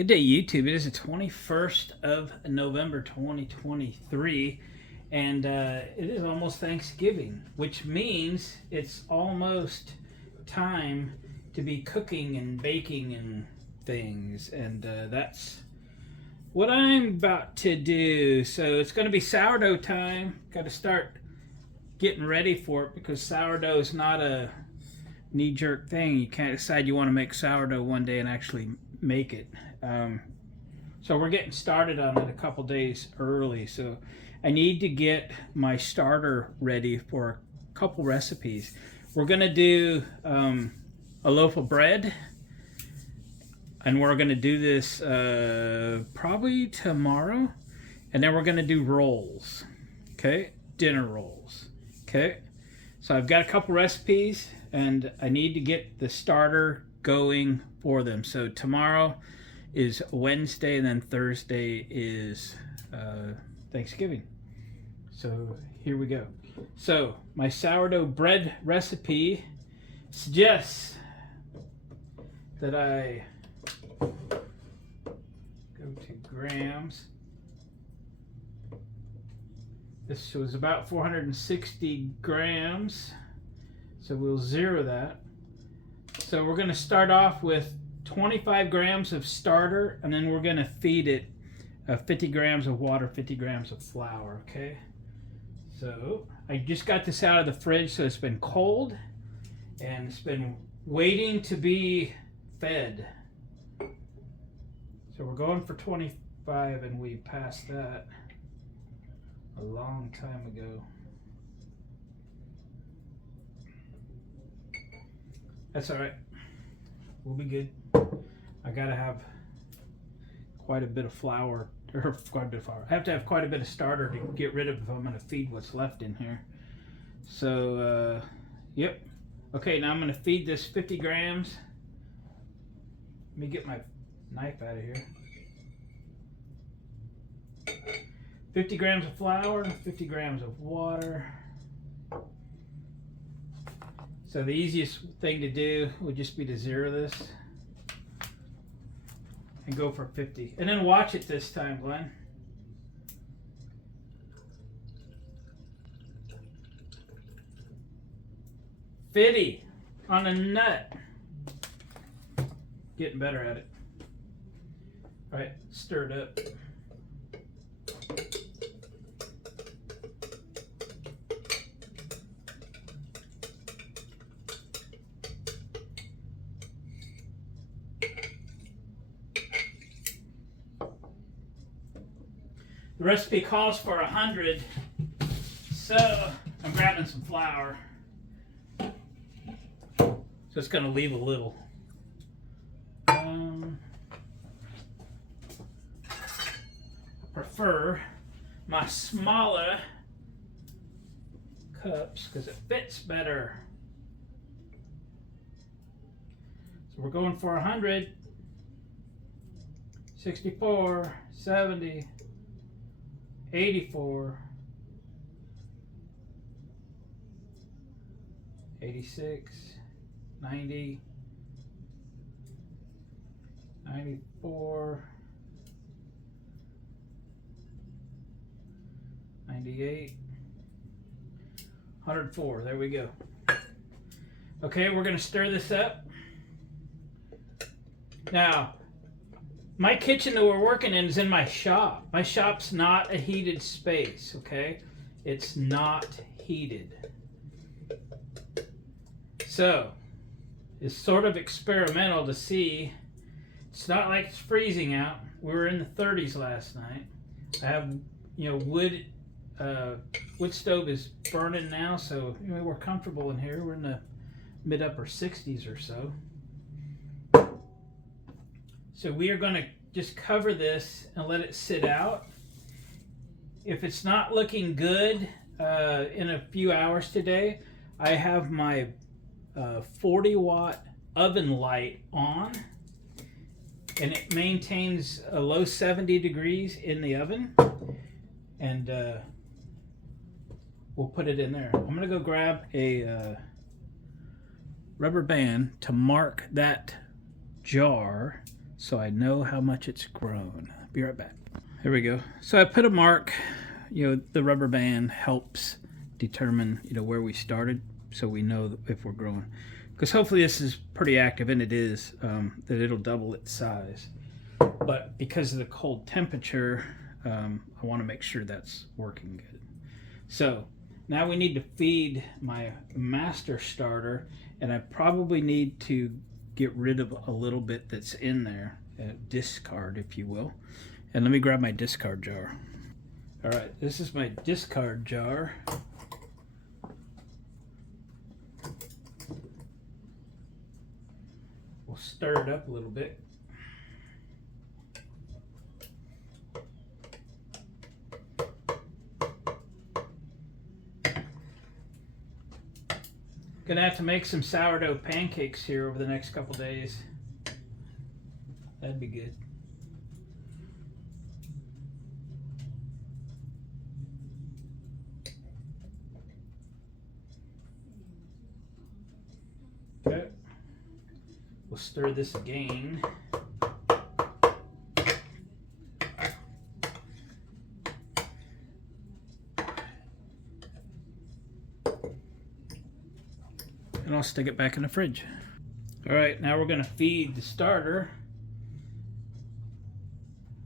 Good day, YouTube. It is the 21st of November 2023, and it is almost Thanksgiving, which means it's almost time to be cooking and baking and things, and that's what I'm about to do. So it's going to be sourdough time. Got to start getting ready for it because sourdough is not a knee-jerk thing. You can't decide you want to make sourdough one day and actually make it. So we're getting started on it a couple days early. So I need to get my starter ready for a couple recipes. We're going to do a loaf of bread. And we're going to do this probably tomorrow. And then we're going to do rolls. Okay? Dinner rolls. Okay? So I've got a couple recipes. And I need to get the starter going for them. So tomorrow is Wednesday, and then Thursday is Thanksgiving. So here we go. So my sourdough bread recipe suggests that I go to grams. This was about 460 grams. So we'll zero that. So we're going to start off with 25 grams of starter, and then we're going to feed it 50 grams of water, 50 grams of flour, okay? So I just got this out of the fridge, so it's been cold, and it's been waiting to be fed. So we're going for 25, and we passed that a long time ago. That's all right. We'll be good. I gotta have quite a bit of flour, or quite a bit of flour. I have to have quite a bit of starter to get rid of if I'm gonna feed what's left in here. So, yep. Okay, now I'm gonna feed this 50 grams. Let me get my knife out of here. 50 grams of flour, 50 grams of water. So the easiest thing to do would just be to zero this and go for 50. And then watch it this time, Glenn. $50 on a nut. Getting better at it. All right, stir it up. The recipe calls for 100, so I'm grabbing some flour. So it's going to leave a little. I prefer my smaller cups because it fits better. So we're going for 100, 64, 70, 84, 86, 90, 94, 98, 104. There we go. Okay, we're going to stir this up. Now, my kitchen that we're working in is in my shop. My shop's not a heated space, okay? It's not heated. So, it's sort of experimental to see. It's not like it's freezing out. We were in the 30s last night. I have, wood stove is burning now, so we're comfortable in here. We're in the mid-upper 60s or so. So we are going to just cover this and let it sit out. If it's not looking good in a few hours today, I have my 40-watt oven light on, and it maintains a low 70 degrees in the oven, and we'll put it in there. I'm going to go grab a rubber band to mark that jar so I know how much it's grown. Be right back. Here we go. So I put a mark. The rubber band helps determine, where we started, so we know if we're growing. Because hopefully this is pretty active, and it is, that it'll double its size. But because of the cold temperature, I want to make sure that's working good. So now we need to feed my master starter, and I probably need to get rid of a little bit that's in there, discard, if you will. And let me grab my discard jar. All right, this is my discard jar. We'll stir it up a little bit. Gonna have to make some sourdough pancakes here over the next couple days. That'd be good. Okay. We'll stir this again. And I'll stick it back in the fridge. All right, now we're gonna feed the starter.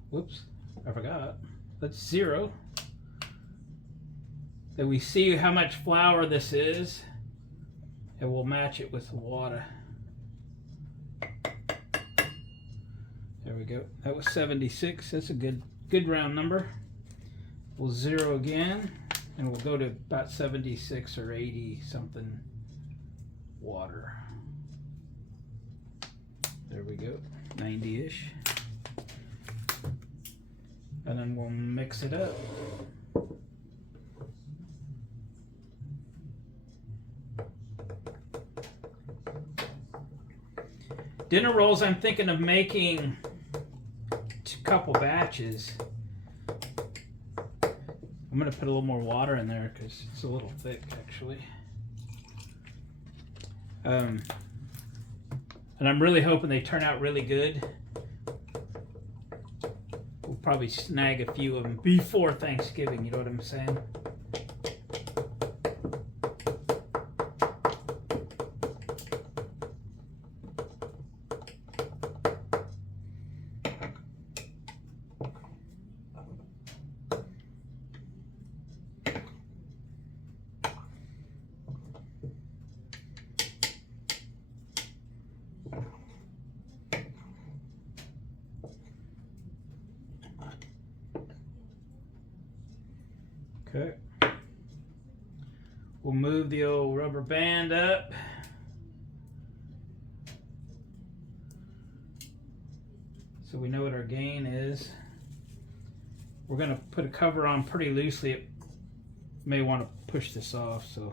Whoops, I forgot. That's 0. Then we see how much flour this is, and we'll match it with the water. There we go. That was 76. That's a good round number. We'll 0 again, and we'll go to about 76 or 80 something water. There we go, 90-ish. And then we'll mix it up. Dinner rolls, I'm thinking of making a couple batches. I'm gonna put a little more water in there because it's a little thick, actually. And I'm really hoping they turn out really good. We'll probably snag a few of them before Thanksgiving, you know what I'm saying? Okay. We'll move the old rubber band up. So we know what our gain is. We're going to put a cover on pretty loosely. It may want to push this off, so.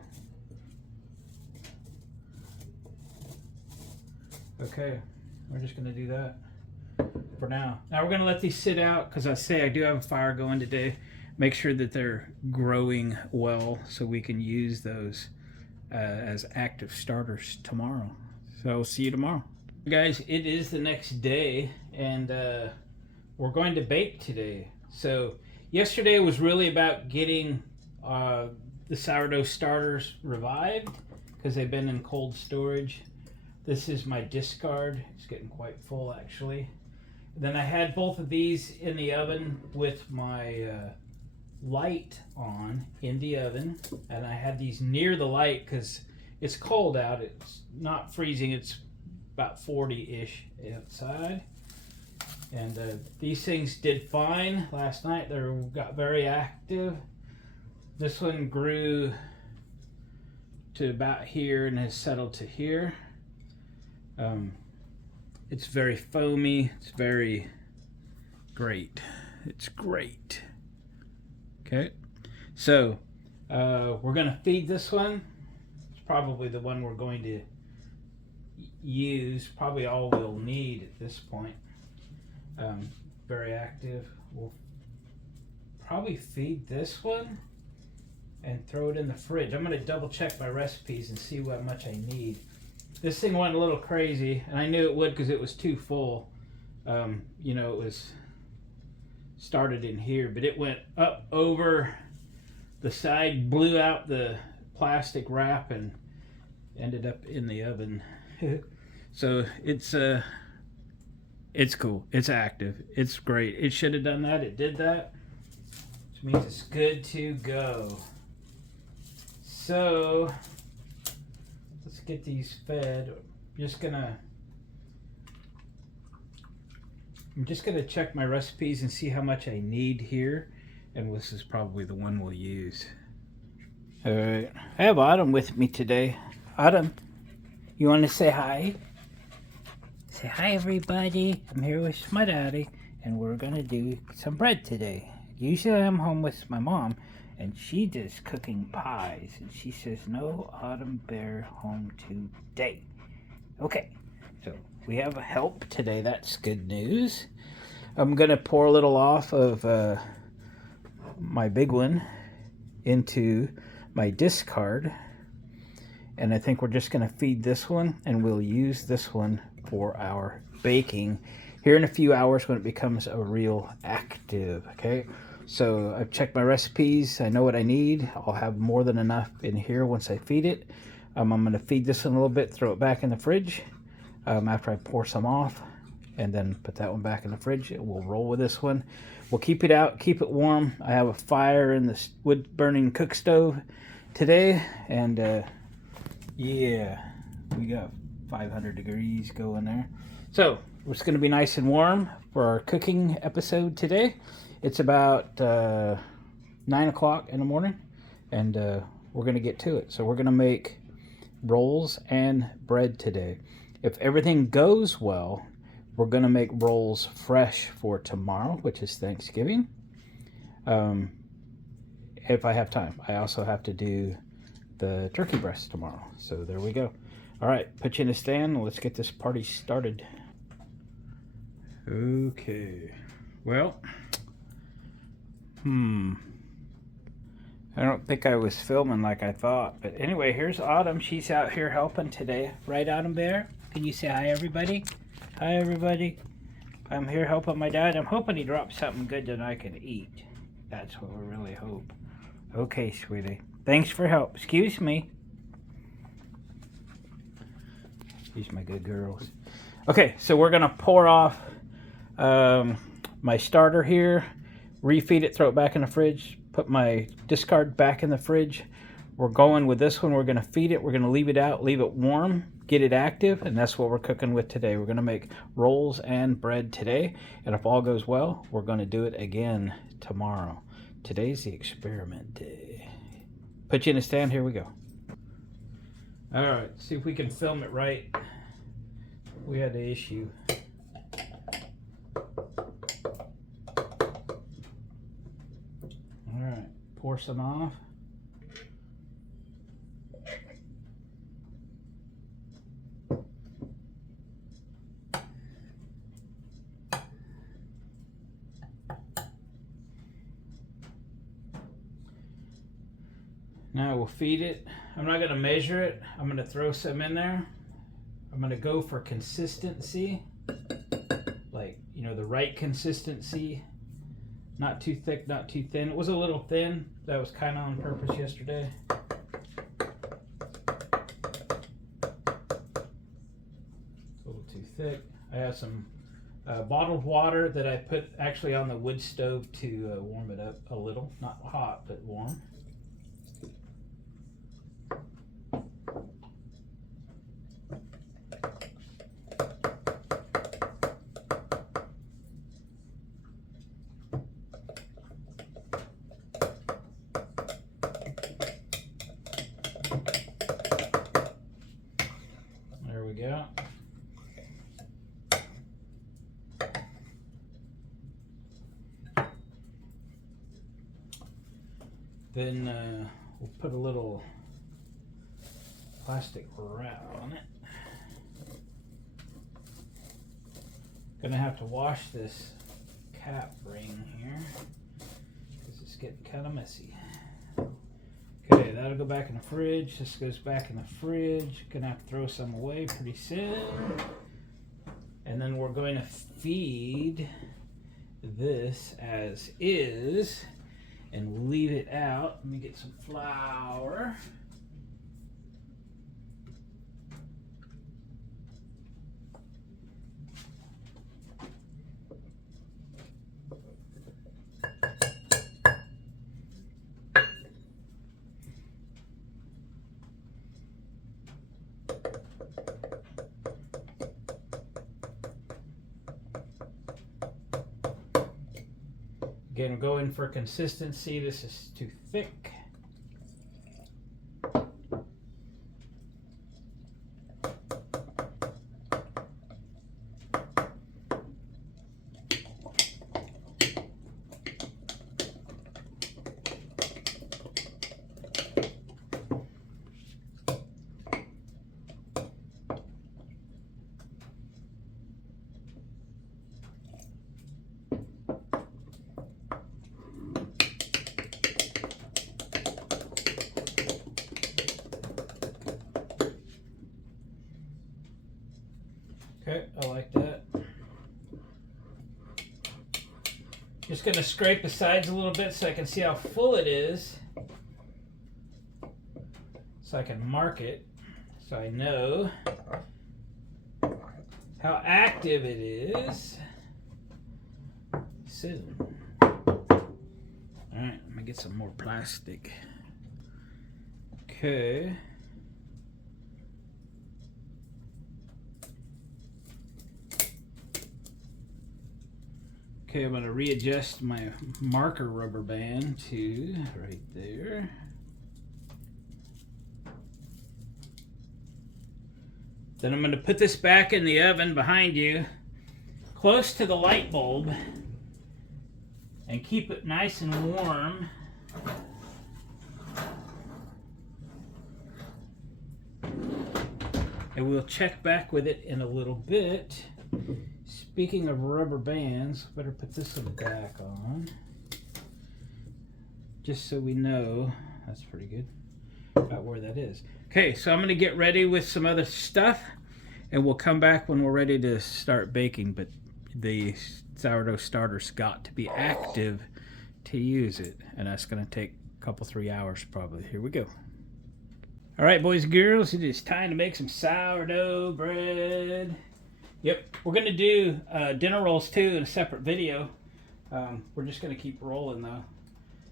Okay, we're just going to do that for now. Now we're going to let these sit out because I do have a fire going today. Make sure that they're growing well so we can use those as active starters tomorrow. So I'll see you tomorrow. Guys, it is the next day, and we're going to bake today. So yesterday was really about getting the sourdough starters revived because they've been in cold storage. This is my discard. It's getting quite full, actually. Then I had both of these in the oven with my light on in the oven, and I had these near the light because it's cold out. It's not freezing. It's about 40-ish outside, and these things did fine last night. They got very active. This one grew to about here and has settled to here. It's very foamy. It's very great. It's great. Okay, so we're going to feed this one. It's probably the one we're going to use, probably all we'll need at this point. Very active. We'll probably feed this one and throw it in the fridge. I'm going to double check my recipes and see how much I need. This thing went a little crazy, and I knew it would because it was too full. You know, it was started in here, but it went up over the side, blew out the plastic wrap, and ended up in the oven. So it's cool. It's active. It's great. It should have done that. It did that, which means it's good to go. So let's get these fed. I'm just gonna check my recipes and see how much I need here, and this is probably the one we'll use. All right, I have Autumn with me today. Autumn, you want to say hi? Say hi, everybody. I'm here with my daddy, and we're gonna do some bread today. Usually I'm home with my mom, and she does cooking pies, and she says no Autumn Bear home today. Okay, so we have help today. That's good news. I'm gonna pour a little off of my big one into my discard, and I think we're just gonna feed this one, and we'll use this one for our baking here in a few hours when it becomes a real active. Okay, so I've checked my recipes. I know what I need. I'll have more than enough in here once I feed it. I'm gonna feed this one a little bit, throw it back in the fridge after I pour some off, and then put that one back in the fridge. We'll roll with this one. We'll keep it out, keep it warm. I have a fire in the wood burning cook stove today, and yeah, we got 500 degrees going there. So it's going to be nice and warm for our cooking episode today. It's about 9 o'clock in the morning, and we're going to get to it. So we're going to make rolls and bread today. If everything goes well, we're going to make rolls fresh for tomorrow, which is Thanksgiving. If I have time. I also have to do the turkey breast tomorrow. So there we go. All right, put you in a stand. Let's get this party started. Okay. Well, I don't think I was filming like I thought. But anyway, here's Autumn. She's out here helping today. Right, Autumn Bear? Can you say hi, everybody? Hi, everybody. I'm here helping my dad. I'm hoping he drops something good that I can eat. That's what we really hope. Okay, sweetie. Thanks for help. Excuse me. These my good girls. Okay, so we're going to pour off my starter here, refeed it, throw it back in the fridge, put my discard back in the fridge. We're going with this one. We're going to feed it. We're going to leave it out, leave it warm, get it active, and that's what we're cooking with today. We're going to make rolls and bread today, and if all goes well, we're going to do it again tomorrow. Today's the experiment day. Put you in a stand. Here we go. All right, see if we can film it right. We had an issue. All right, pour some off. Now we'll feed it. I'm not going to measure it. I'm going to throw some in there. I'm going to go for consistency. Like, you know, the right consistency. Not too thick, not too thin. It was a little thin. That was kind of on purpose yesterday. A little too thick. I have some bottled water that I put actually on the wood stove to warm it up a little. Not hot, but warm. There we go. Then we'll put a little plastic wrap on it. Gonna have to wash this cap ring here because it's getting kind of messy. Okay, that'll go back in the fridge. This goes back in the fridge. Gonna have to throw some away pretty soon. And then we're going to feed this as is and leave it out. Let me get some flour. Again, go in for consistency. This is too thick. Okay, I like that. Just going to scrape the sides a little bit so I can see how full it is. So I can mark it so I know how active it is. Sizzling. Alright, let me get some more plastic. Okay. Okay, I'm going to readjust my marker rubber band to right there. Then I'm going to put this back in the oven behind you, close to the light bulb, and keep it nice and warm. And we'll check back with it in a little bit. Speaking of rubber bands, better put this one back on. Just so we know, that's pretty good, about where that is. Okay, so I'm going to get ready with some other stuff, and we'll come back when we're ready to start baking. But the sourdough starter's got to be active to use it, and that's going to take a couple, 3 hours probably. Here we go. All right, boys and girls, it is time to make some sourdough bread. Yep, we're going to do dinner rolls too in a separate video. We're just going to keep rolling though.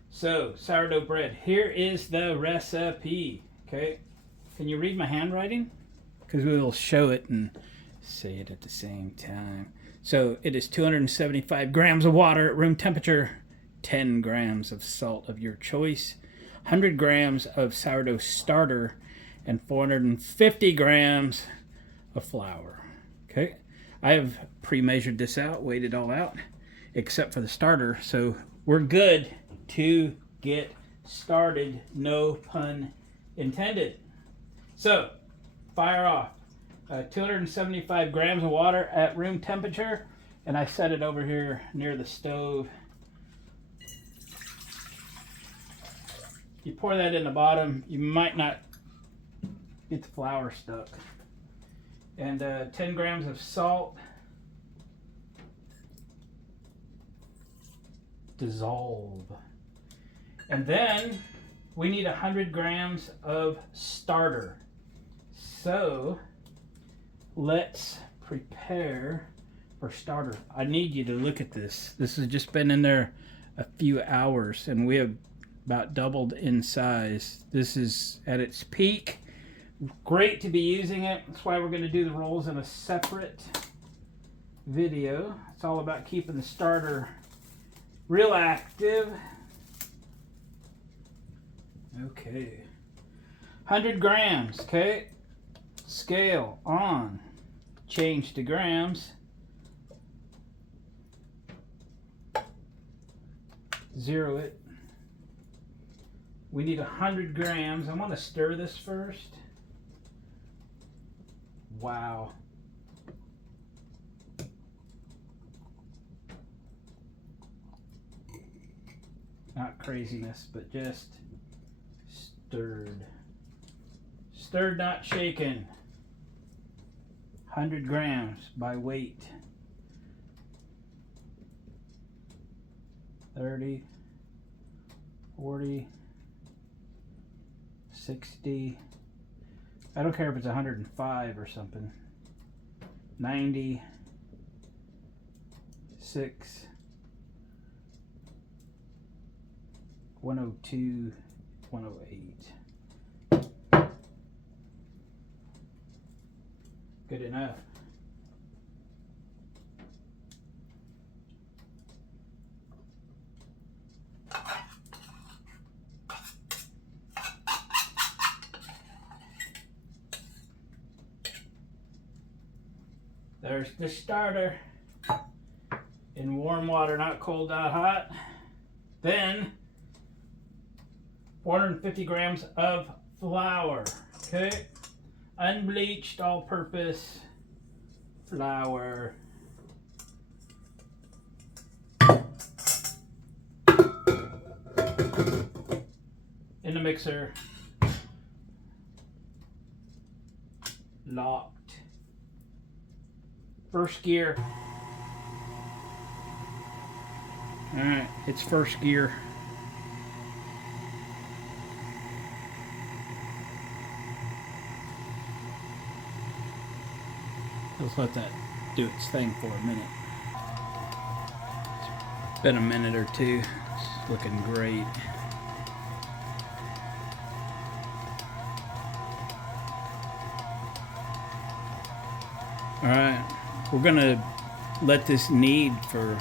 So, sourdough bread. Here is the recipe. Okay, can you read my handwriting? Because we will show it and say it at the same time. So, it is 275 grams of water at room temperature, 10 grams of salt of your choice, 100 grams of sourdough starter, and 450 grams of flour. Okay, I have pre-measured this out, weighed it all out, except for the starter, so we're good to get started, no pun intended. So, fire off. 275 grams of water at room temperature, and I set it over here near the stove. You pour that in the bottom, you might not get the flour stuck. And 10 grams of salt. Dissolve. And then we need 100 grams of starter. So let's prepare for starter. I need you to look at this. This has just been in there a few hours and we have about doubled in size. This is at its peak. Great to be using it. That's why we're going to do the rolls in a separate video. It's all about keeping the starter real active. Okay. 100 grams, okay? Scale on. Change to grams. Zero it. We need 100 grams. I want to stir this first. Wow. Not craziness, but just stirred. Stirred, not shaken. 100 grams by weight. 30, 40, 60. I don't care if it's 105 or something. 90, 6, 102, 108. Good enough. There's the starter in warm water, not cold, not hot. Then 450 grams of flour, okay? Unbleached, all-purpose flour. In the mixer. Locked. First gear. Alright, it's first gear. Let's let that do its thing for a minute. It's been a minute or two. It's looking great. Alright, we're gonna let this knead for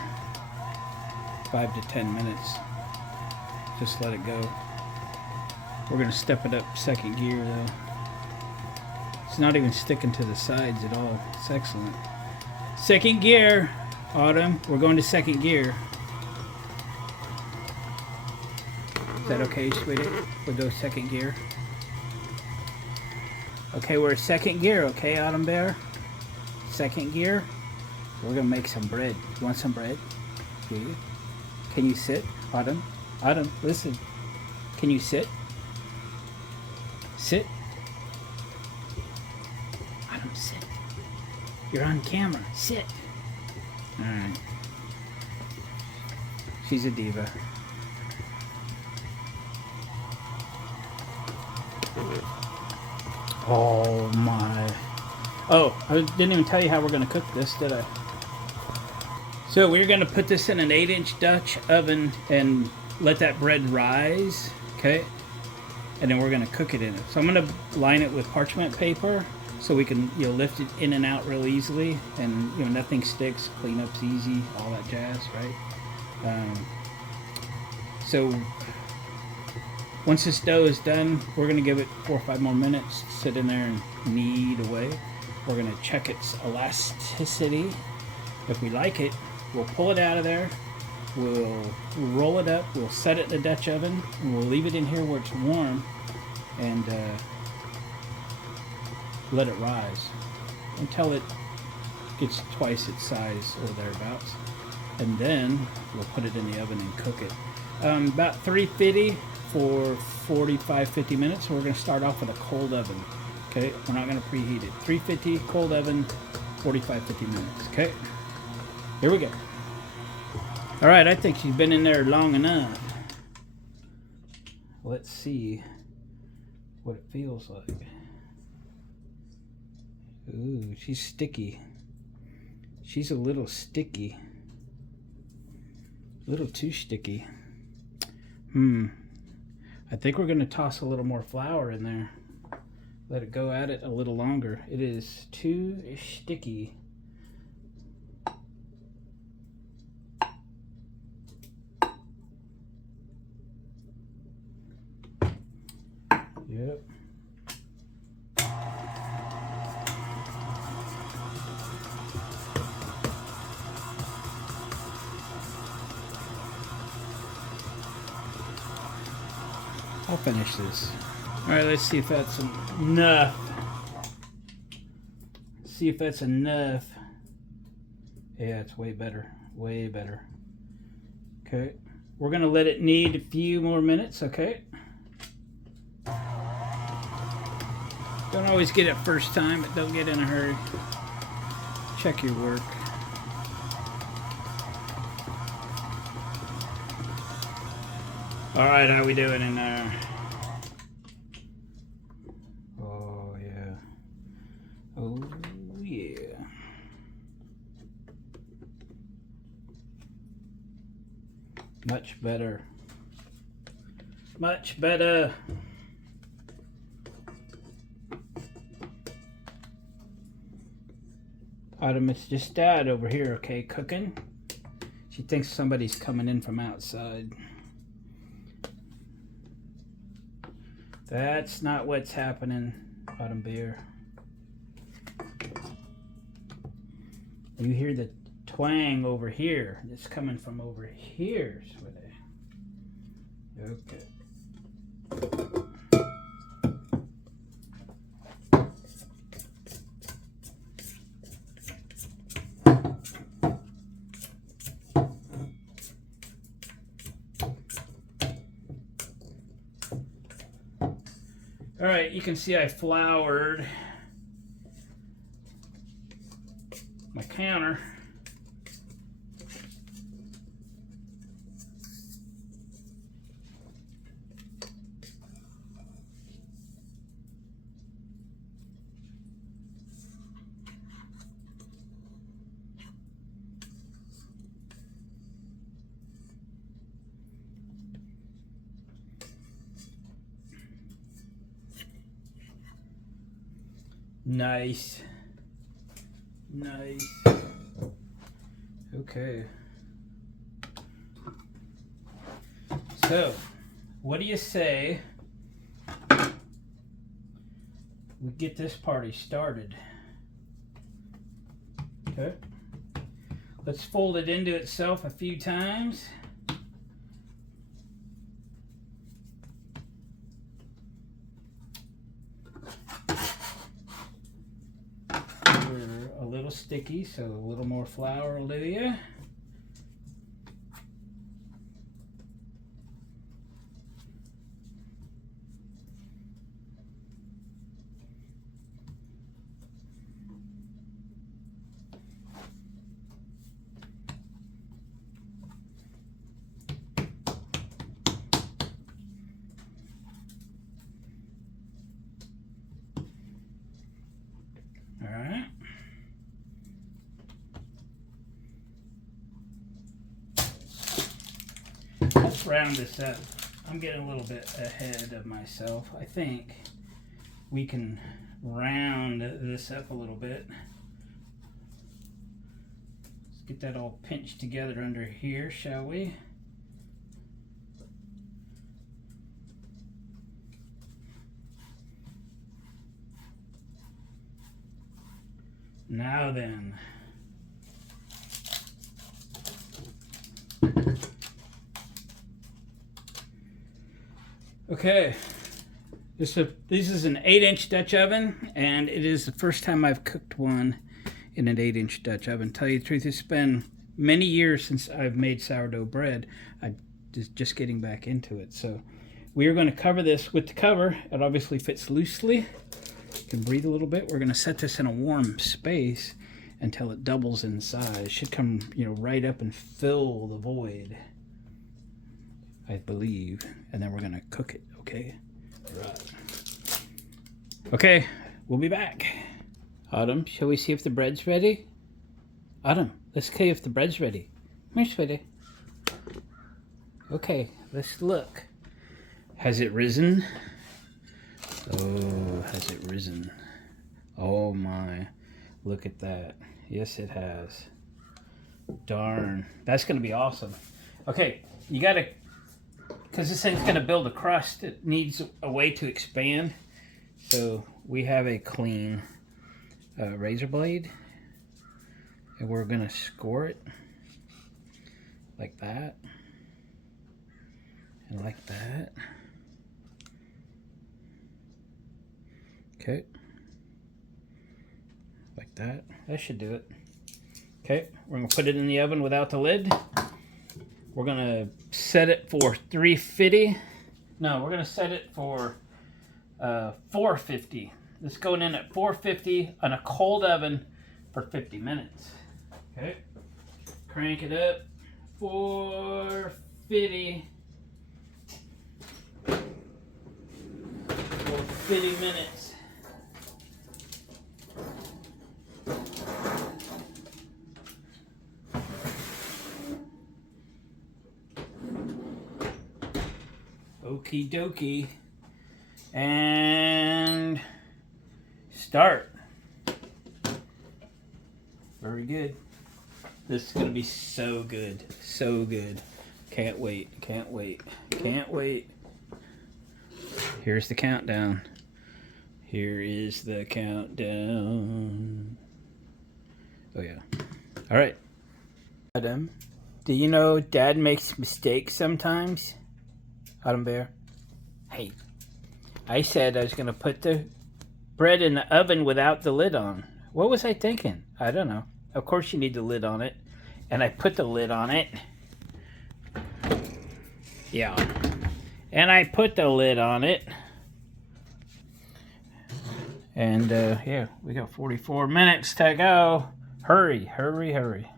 5 to 10 minutes. Just let it go. We're gonna step it up second gear though. It's not even sticking to the sides at all. It's excellent. Second gear, Autumn. We're going to second gear. Is that okay, sweetie? We'll go second gear. Okay, we're at second gear, okay, Autumn Bear? Second gear. We're gonna make some bread. You want some bread? Yeah. Can you sit, Autumn? Autumn, listen. Can you sit? Sit. Autumn, sit. You're on camera. Sit. Alright. She's a diva. Oh my. Oh, I didn't even tell you how we're going to cook this, did I? So we're going to put this in an 8-inch Dutch oven and let that bread rise, okay? And then we're going to cook it in it. So I'm going to line it with parchment paper so we can, you know, lift it in and out real easily, and you know, nothing sticks, cleanup's easy, all that jazz, right? So once this dough is done, we're going to give it 4 or 5 more minutes, sit in there and knead away. We're going to check its elasticity. If we like it, we'll pull it out of there, we'll roll it up, we'll set it in the Dutch oven, and we'll leave it in here where it's warm, and let it rise until it gets twice its size or thereabouts. And then we'll put it in the oven and cook it. About 350 for 45-50 minutes. We're going to start off with a cold oven. Okay, we're not going to preheat it. 350, cold oven, 45-50 minutes. Okay, here we go. All right, I think she's been in there long enough. Let's see what it feels like. Ooh, she's sticky. She's a little sticky. A little too sticky. I think we're going to toss a little more flour in there. Let it go at it a little longer. It is too sticky. Yep. I'll finish this. All right, let's see if that's enough. See if that's enough. Yeah, it's way better. Way better. Okay. We're going to let it knead a few more minutes, okay? Don't always get it first time, but don't get in a hurry. Check your work. All right, how we doing in there? Oh yeah. Oh yeah. Much better. Much better. Autumn, it's just Dad over here, okay, cooking. She thinks somebody's coming in from outside. That's not what's happening, Autumn Beer. You hear the twang over here. It's coming from over here, sweetie. Okay. All right, you can see I floured my counter. Nice. Nice. Okay. So, what do you say we get this party started? Okay. Let's fold it into itself a few times. We're a little sticky, so a little more flour will do you. Alright. Let's round this up. I'm getting a little bit ahead of myself. I think we can round this up a little bit. Let's get that all pinched together under here, shall we? Now then. Okay, this is an 8-inch Dutch oven, and it is the first time I've cooked one in an 8-inch Dutch oven. Tell you the truth, it's been many years since I've made sourdough bread. I'm just getting back into it. So we are going to cover this with the cover. It obviously fits loosely. You can breathe a little bit. We're going to set this in a warm space until it doubles in size. It should come, right up and fill the void, I believe, and then we're gonna cook it, okay? Right. Okay, we'll be back. Autumn, shall we see if the bread's ready? Autumn, let's see if the bread's ready. Come here, sweetie. Okay, let's look. Has it risen? Oh, has it risen? Oh my, look at that. Yes, it has. Darn, that's gonna be awesome. Okay, you gotta, because this thing's going to build a crust, it needs a way to expand. So we have a clean razor blade, and we're going to score it like that, and like that. Okay, like that. That should do it. Okay, we're going to put it in the oven without the lid. We're going to set it for 350. No, we're going to set it for 450. It's going in at 450 on a cold oven for 50 minutes. Okay, crank it up for 50 minutes. Okie dokie. And start. Very good. This is going to be so good. So good. Can't wait. Can't wait. Can't wait. Here's the countdown. Here is the countdown. Oh, yeah. All right. Adam, do you know Dad makes mistakes sometimes? Autumn Bear? Hey, I said I was going to put the bread in the oven without the lid on. What was I thinking? I don't know. Of course you need the lid on it. And I put the lid on it. Yeah. And I put the lid on it. And yeah, we got 44 minutes to go. Hurry, hurry, hurry.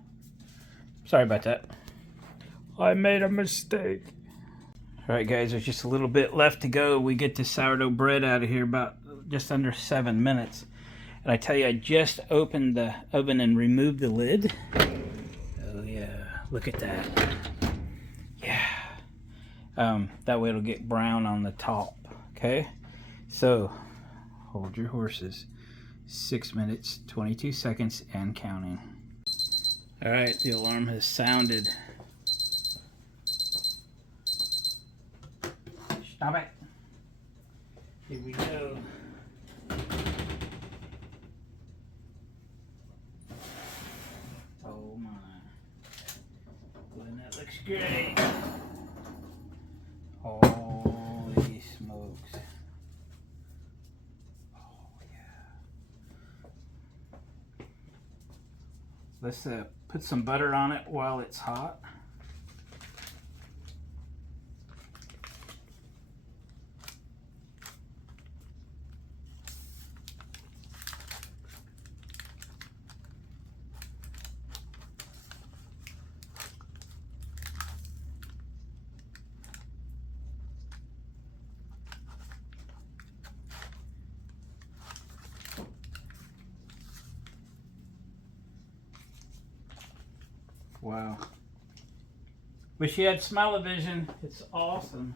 Sorry about that. I made a mistake. All right, guys, there's just a little bit left to go. We get the sourdough bread out of here about just under 7 minutes. And I tell you, I just opened the oven and removed the lid. Oh, yeah. Look at that. Yeah. That way it'll get brown on the top. Okay? So, hold your horses. 6 minutes, 22 seconds, and counting. All right, the alarm has sounded. Stop it. Here we go. Oh my. Well, that looks great. Holy smokes. Oh yeah. Let's put some butter on it while it's hot. Wow. Wish you had smell-o-vision. It's awesome.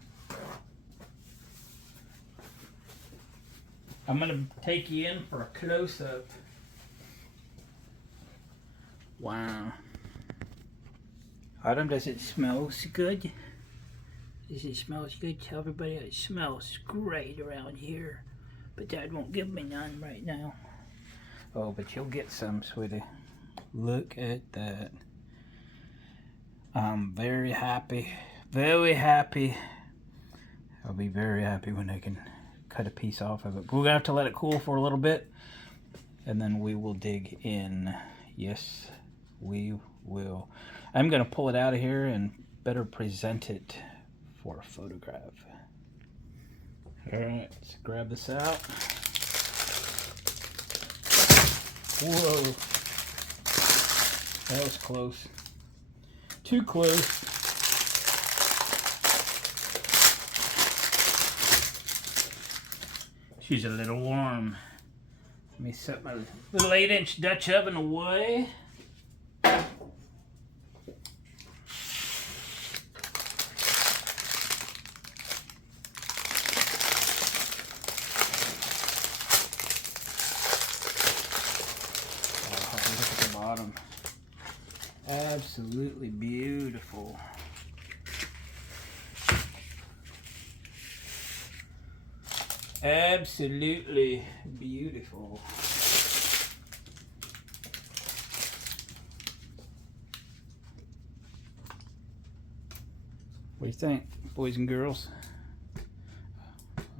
I'm going to take you in for a close-up. Wow. Autumn, does it smell good? Does it smell good? Tell everybody it smells great around here. But Dad won't give me none right now. Oh, but you'll get some, sweetie. Look at that. I'm very happy. Very happy. I'll be very happy when I can cut a piece off of it. But we're going to have to let it cool for a little bit. And then we will dig in. Yes, we will. I'm going to pull it out of here and better present it for a photograph. All right, let's grab this out. Whoa. That was close. Too close. She's a little warm. Let me set my little 8-inch Dutch oven away. Look at the bottom. Absolutely beautiful. Absolutely beautiful. What do you think, boys and girls?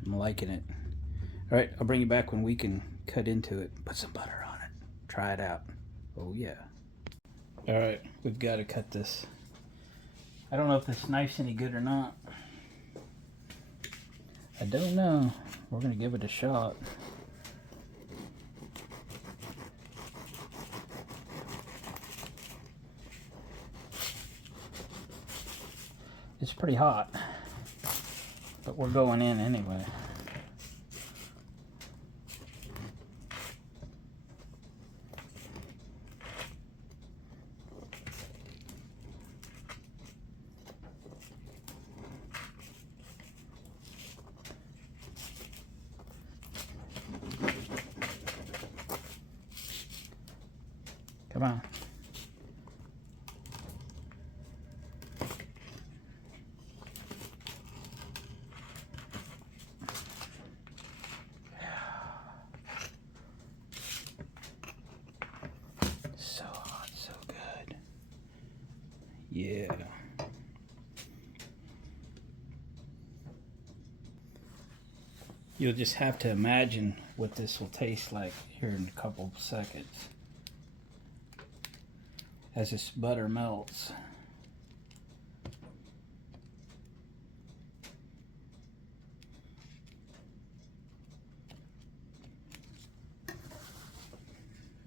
I'm liking it. All right, I'll bring you back when we can cut into it. Put some butter on it. Try it out. Oh yeah. All right, we've got to cut this. I don't know if this knife's any good or not. I don't know. We're gonna give it a shot. It's pretty hot, but we're going in anyway. Come on. So hot, so good. Yeah. You'll just have to imagine what this will taste like here in a couple of seconds as this butter melts.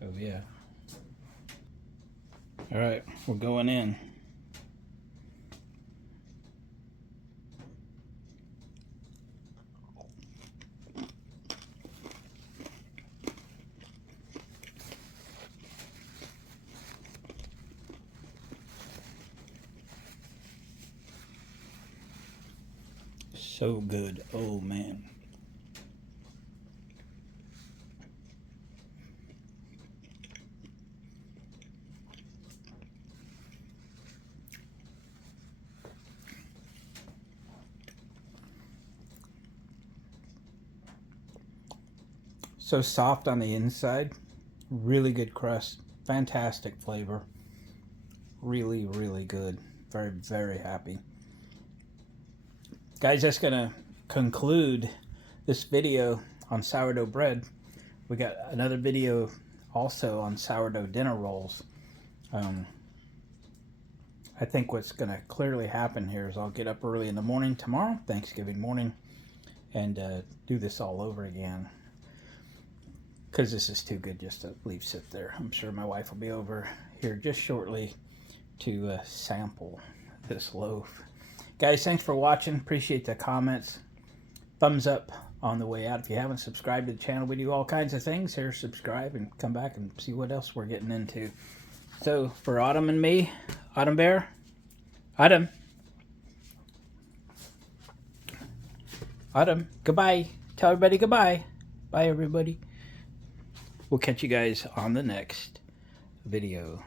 Oh yeah. All right, we're going in. So good. Oh man. So soft on the inside, really good crust, fantastic flavor, really, really good. Very, very happy. Guys, that's gonna conclude this video on sourdough bread. We got another video also on sourdough dinner rolls. I think what's gonna clearly happen here is I'll get up early in the morning tomorrow, Thanksgiving morning, and do this all over again. Because this is too good just to leave sit there. I'm sure my wife will be over here just shortly to sample this loaf. Guys, thanks for watching. Appreciate the comments. Thumbs up on the way out. If you haven't subscribed to the channel, we do all kinds of things here. Subscribe and come back and see what else we're getting into. So for Autumn and me, Autumn Bear, Autumn, goodbye. Tell everybody goodbye. Bye, everybody. We'll catch you guys on the next video.